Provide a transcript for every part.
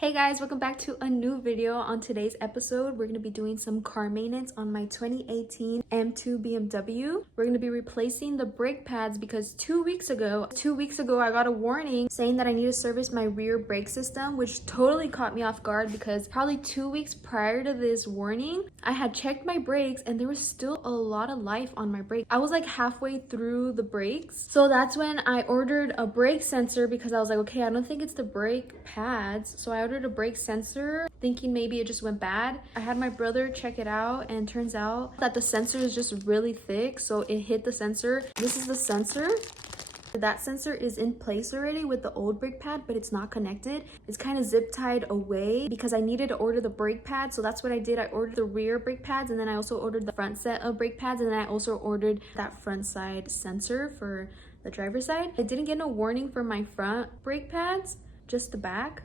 Hey guys, welcome back to a new video. On today's episode, we're going to be doing some car maintenance on my 2018 M2 BMW. We're going to be replacing the brake pads because 2 weeks ago, I got a warning saying that I need to service my rear brake system, which totally caught me off guard because probably 2 weeks prior to this warning, I had checked my brakes and there was still a lot of life on my brake. I was like halfway through the brakes. So that's when I ordered a brake sensor because I was like, okay, I don't think it's the brake pads. So I ordered a brake sensor thinking maybe it just went bad. I had my brother check it out and turns out that the sensor is just really thick, so it hit the sensor. This is the sensor. That sensor is in place already with the old brake pad, but it's not connected. It's kind of zip tied away because I needed to order the brake pad. So that's what I did. I ordered the rear brake pads and then I also ordered the front set of brake pads, and then I also ordered that front side sensor for the driver's side. I didn't get no warning for my front brake pads, just the back.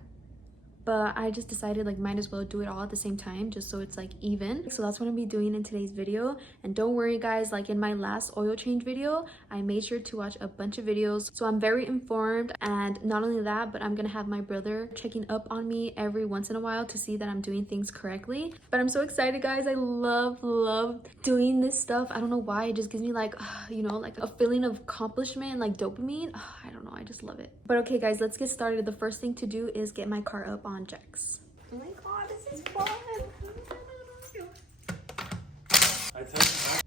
But I just decided like might as well do it all at the same time just so it's like even. So that's what I'll be doing in today's video. And don't worry guys, like in my last oil change video, I made sure to watch a bunch of videos. So I'm very informed, and not only that, but I'm gonna have my brother checking up on me every once in a while to see that I'm doing things correctly. But I'm so excited guys. I love doing this stuff. I don't know why, it just gives me like, you know, like a feeling of accomplishment, like dopamine. I don't know, I just love it. But okay guys, let's get started. The first thing to do is get my car up on checks. Oh my god, this is fun. I tell you.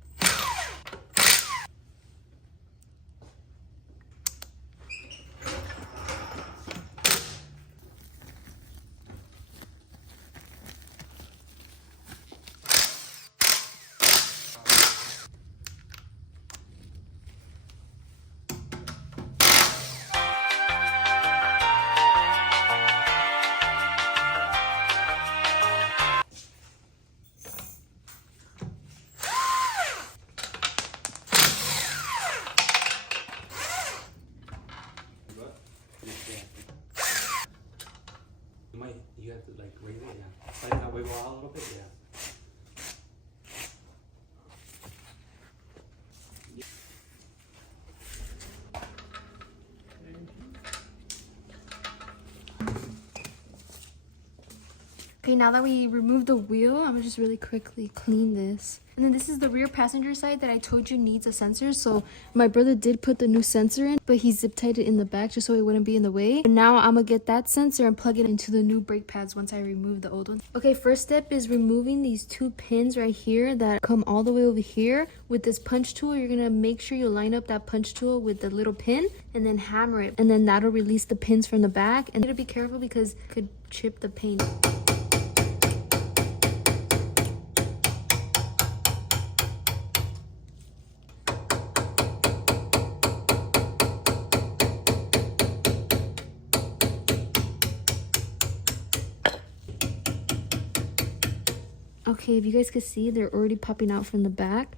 You have to like raise it, yeah. Slide that wiggle out a little bit, yeah. Okay, now that we removed the wheel, I'm gonna just really quickly clean this. And then this is the rear passenger side that I told you needs a sensor. So my brother did put the new sensor in, but he zip tied it in the back just so it wouldn't be in the way. And now I'm gonna get that sensor and plug it into the new brake pads once I remove the old ones. Okay, first step is removing these two pins right here that come all the way over here. With this punch tool, you're gonna make sure you line up that punch tool with the little pin and then hammer it. And then that'll release the pins from the back. And you gotta be careful because it could chip the paint. Okay, if you guys can see, they're already popping out from the back.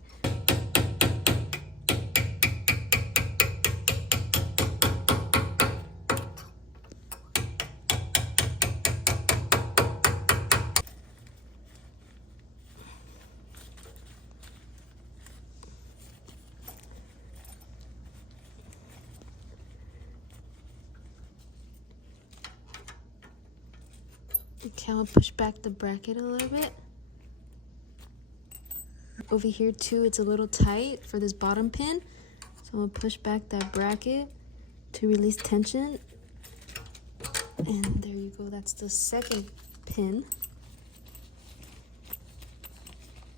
Okay, I'll push back the bracket a little bit. Over here too, it's a little tight for this bottom pin, so I'm gonna push back that bracket to release tension. And there you go, that's the second pin.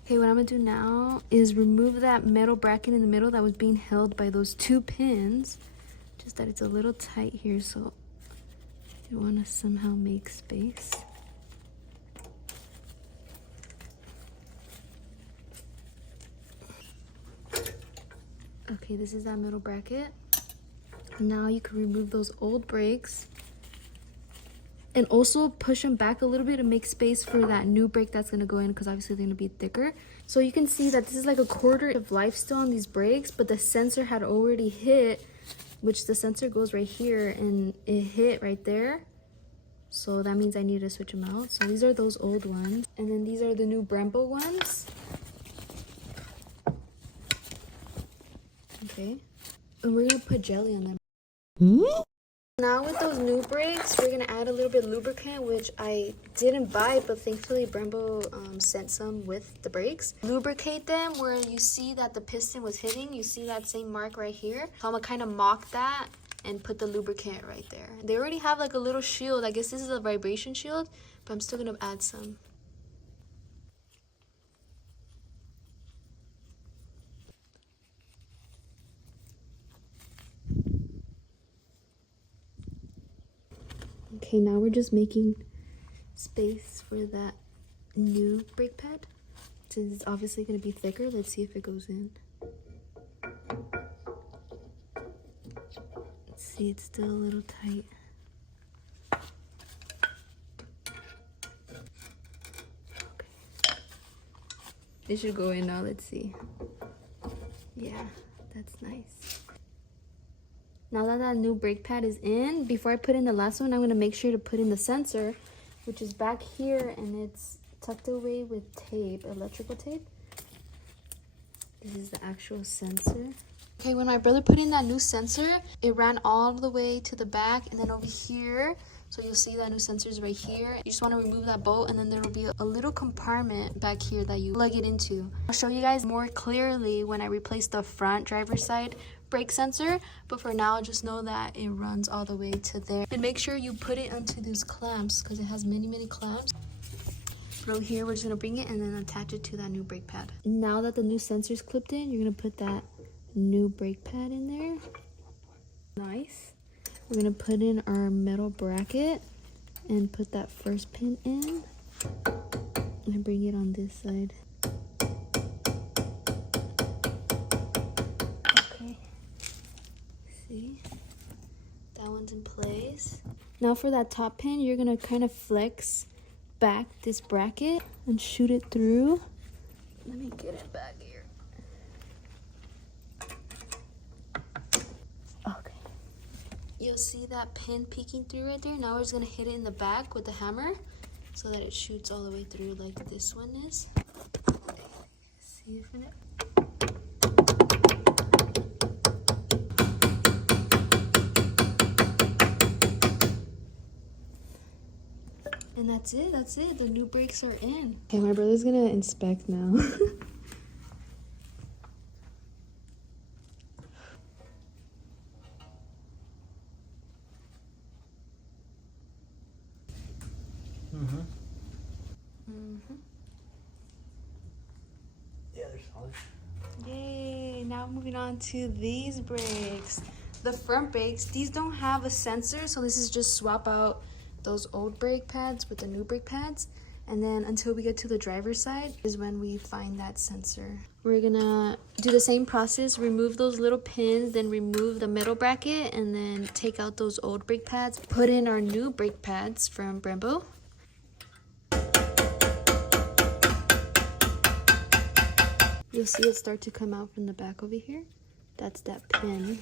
Okay, what I'm gonna do now is remove that metal bracket in the middle that was being held by those two pins. Just that it's a little tight here, so you wanna somehow make space. Okay, this is that middle bracket. Now you can remove those old brakes and also push them back a little bit to make space for that new brake that's gonna go in, because obviously they're gonna be thicker. So you can see that this is like a quarter of life still on these brakes, but the sensor had already hit, which the sensor goes right here and it hit right there. So that means I need to switch them out. So these are those old ones. And then these are the new Brembo ones. Okay. And we're gonna put jelly on them. Now with those new brakes, we're gonna add a little bit of lubricant, which I didn't buy, but thankfully Brembo sent some with the brakes. Lubricate them where you see that the piston was hitting. You see that same mark right here. So I'm gonna kind of mock that and put the lubricant right there. They already have like a little shield. I guess this is a vibration shield, but I'm still gonna add some. Okay, now we're just making space for that new brake pad. Since it's obviously going to be thicker, let's see if it goes in. Let's see, it's still a little tight. Okay. It should go in now, let's see. Yeah, that's nice. Now that that new brake pad is in, before I put in the last one, I'm gonna make sure to put in the sensor, which is back here, and it's tucked away with tape, electrical tape. This is the actual sensor. Okay, when my brother put in that new sensor, it ran all the way to the back, and then over here, so you'll see that new sensor is right here. You just want to remove that bolt, and then there will be a little compartment back here that you plug it into. I'll show you guys more clearly when I replace the front driver's side brake sensor, but for now just know that it runs all the way to there. And make sure you put it onto these clamps because it has many clamps. Right here, we're just gonna bring it and then attach it to that new brake pad. Now that the new sensor's clipped in, you're gonna put that new brake pad in there. Nice. We're gonna put in our metal bracket and put that first pin in and bring it on this side. Okay. See? That one's in place. Now for that top pin, you're gonna kind of flex back this bracket and shoot it through. Let me get it back here. Okay. You'll see that pin peeking through right there. Now we're just gonna hit it in the back with the hammer so that it shoots all the way through like this one is. See if it. And that's it, the new brakes are in. Okay, my brother's gonna inspect now. Yeah, they're solid. Yay, now moving on to these brakes. The front brakes, these don't have a sensor, so this is just swap out those old brake pads with the new brake pads, and then until we get to the driver's side is when we find that sensor. We're gonna do the same process, remove those little pins, then remove the metal bracket, and then take out those old brake pads, put in our new brake pads from Brembo. You'll see it start to come out from the back over here. That's that pin.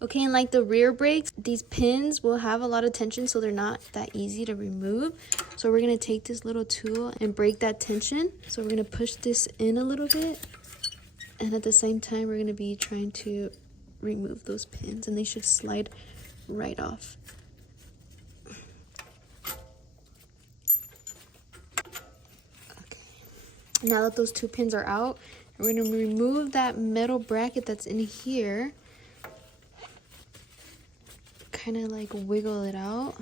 Okay, and like the rear brakes, these pins will have a lot of tension, so they're not that easy to remove. So we're gonna take this little tool and break that tension. So we're gonna push this in a little bit, and at the same time, we're gonna be trying to remove those pins, and they should slide right off. Okay, now that those two pins are out, we're gonna remove that metal bracket that's in here. Kind of like wiggle it out.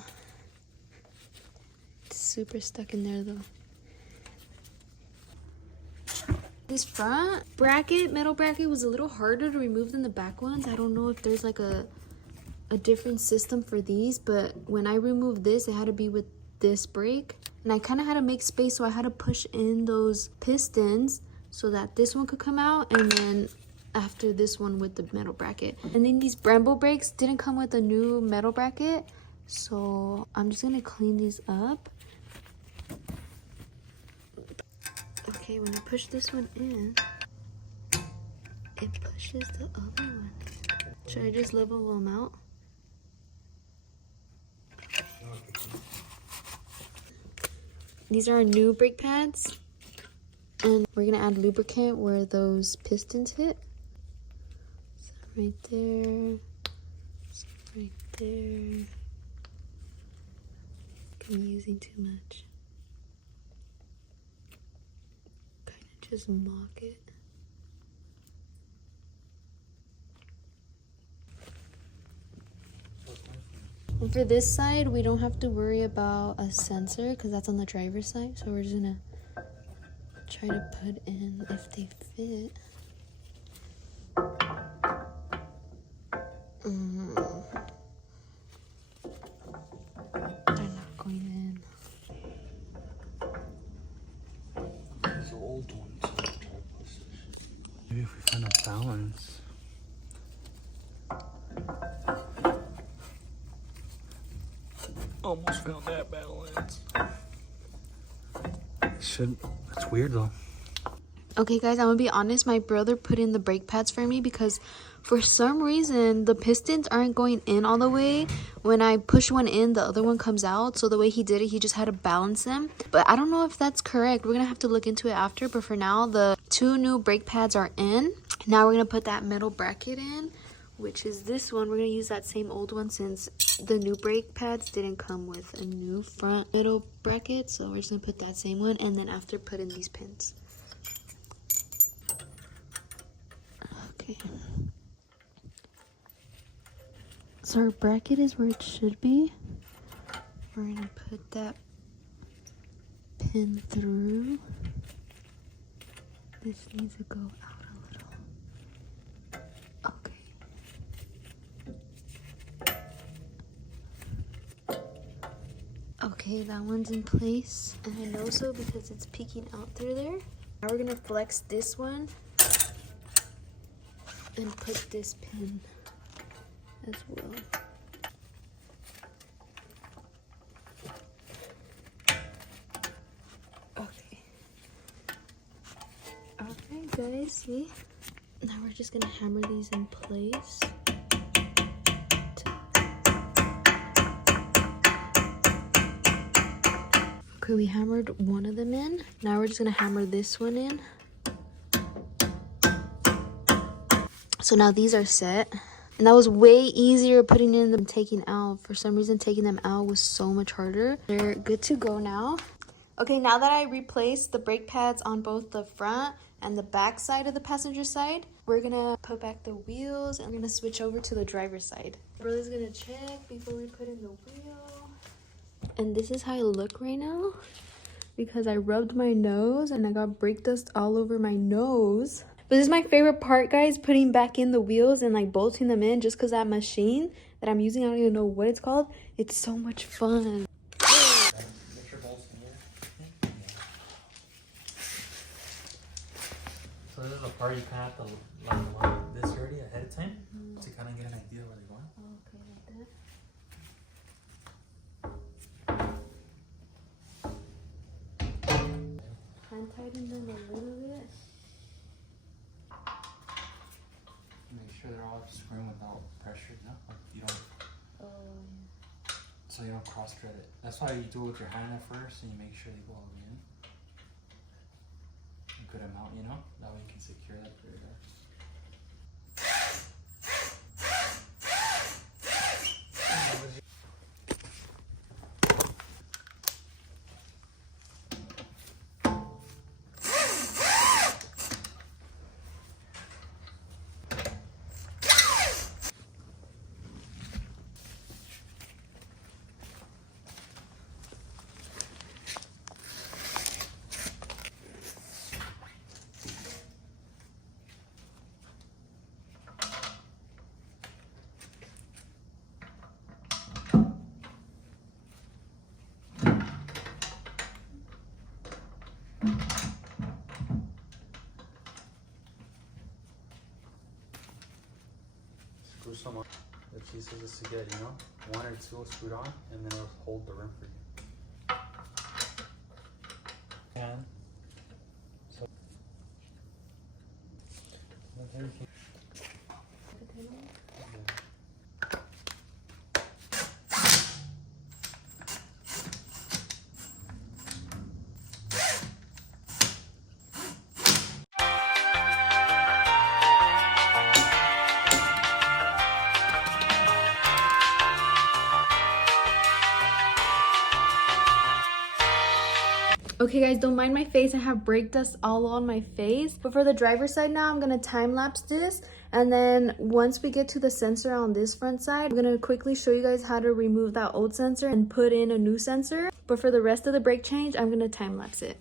It's super stuck in there though. This front bracket, metal bracket, was a little harder to remove than the back ones. I don't know if there's like a different system for these, but when I removed this, it had to be with this brake. And I kind of had to make space, so I had to push in those pistons so that this one could come out, and then after this one with the metal bracket. And then these Brembo brakes didn't come with a new metal bracket, so I'm just gonna clean these up. Okay, when I push this one in, it pushes the other one. Should I just level them out? These are our new brake pads, and we're gonna add lubricant where those pistons hit. right there, right there. I'm using too much. Kind of just mock it. And for this side, we don't have to worry about a sensor because that's on the driver's side. So we're just gonna try to put in if they fit. They're not going in. These old ones. Maybe if we find a balance. Almost found that balance. It's weird though. Okay guys, I'm gonna be honest, my brother put in the brake pads for me because for some reason the pistons aren't going in all the way. When I push one in, the other one comes out. So the way he did it, he just had to balance them. But I don't know if that's correct. We're gonna have to look into it after. But for now, the 2 new brake pads are in. Now we're gonna put that middle bracket in, which is this one. We're gonna use that same old one since the new brake pads didn't come with a new front middle bracket. So we're just gonna put that same one and then after put in these pins. Okay. So our bracket is where it should be. We're gonna put that pin through. This needs to go out a little. Okay. Okay, that one's in place. And I know so because it's peeking out through there. Now we're gonna flex this one and put this pin as well. Okay. Alright guys, see? Now we're just gonna hammer these in place. Okay, we hammered one of them in. Now we're just gonna hammer this one in. So now these are set. And that was way easier putting in than taking out. For some reason, taking them out was so much harder. They're good to go now. Okay, now that I replaced the brake pads on both the front and the back side of the passenger side, we're gonna put back the wheels and we're gonna switch over to the driver's side. Brother's gonna check before we put in the wheel. And this is how I look right now because I rubbed my nose and I got brake dust all over my nose. But this is my favorite part, guys, putting back in the wheels and like bolting them in just because that machine that I'm using, I don't even know what it's called. It's so much fun. So this is a part you kind of have to like learn this already ahead of time to kind of get an idea where they're going. Okay, like that. Hand tighten them a little bit. Make sure they're all screwing without pressure, you know? Like you don't, so you don't cross thread it. That's why you do it with your hand at first and you make sure they go all the way in. A good amount, you know? That way you can secure that very well. Screw some on the pieces just to get, you know, 1 or 2 screwed on, and then it'll hold the rim for you. And so everything. Okay guys, don't mind my face. I have brake dust all on my face. But for the driver's side now, I'm gonna time lapse this. And then once we get to the sensor on this front side, I'm gonna quickly show you guys how to remove that old sensor and put in a new sensor. But for the rest of the brake change, I'm gonna time lapse it.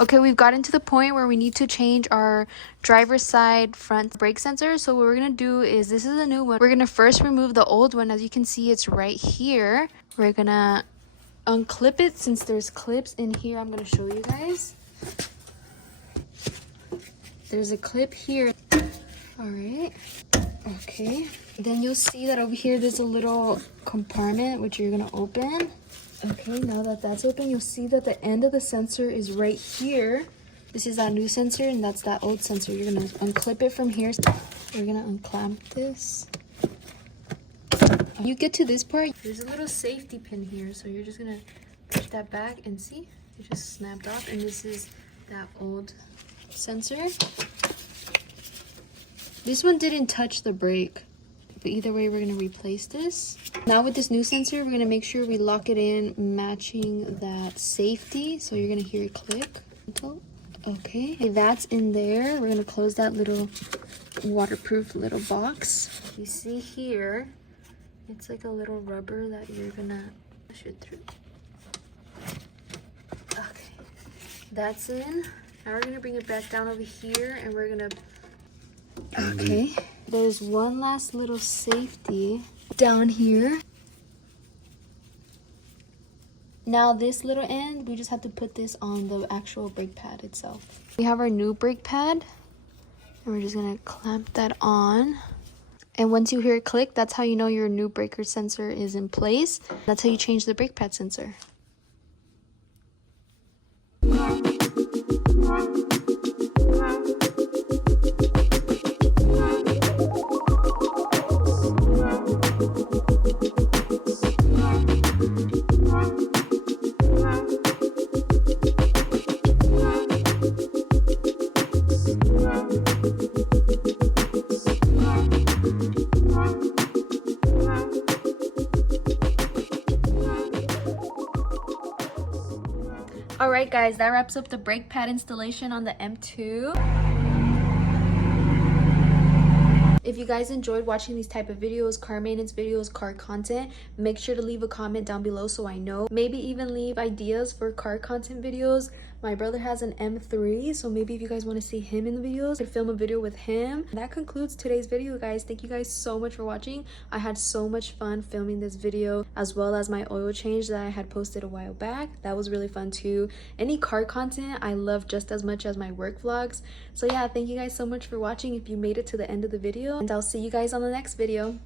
Okay, we've gotten to the point where we need to change our driver's side front brake sensor. So what we're gonna do is, this is a new one. We're gonna first remove the old one. As you can see, it's right here. We're gonna unclip it since there's clips in here. I'm gonna show you guys. There's a clip here. All right. Okay. Then you'll see that over here there's a little compartment which you're gonna open. Okay, now that that's open, you'll see that the end of the sensor is right here. This is that new sensor and that's that old sensor. You're gonna unclip it from here. We're gonna unclamp this. You get to this part, there's a little safety pin here, so you're just gonna push that back and see, it just snapped off. And this is that old sensor. This one didn't touch the brake, but either way we're gonna replace this. Now with this new sensor, we're gonna make sure we lock it in matching that safety. So you're gonna hear it click. Okay, that's in there. We're gonna close that little waterproof little box. You see here, it's like a little rubber that you're gonna push it through. Okay, that's in. Now we're gonna bring it back down over here and we're gonna, okay, there's one last little safety down here. Now this little end, we just have to put this on the actual brake pad itself. We have our new brake pad and we're just gonna clamp that on. And once you hear it click, that's how you know your new breaker sensor is in place. That's how you change the brake pad sensor. Alright guys, that wraps up the brake pad installation on the M2. If you guys enjoyed watching these type of videos, car maintenance videos, car content, make sure to leave a comment down below so I know. Maybe even leave ideas for car content videos. My brother has an M3, so maybe if you guys want to see him in the videos, I could film a video with him. That concludes today's video, guys. Thank you guys so much for watching. I had so much fun filming this video, as well as my oil change that I had posted a while back. That was really fun too. Any car content I love just as much as my work vlogs. So yeah, thank you guys so much for watching if you made it to the end of the video, and I'll see you guys on the next video.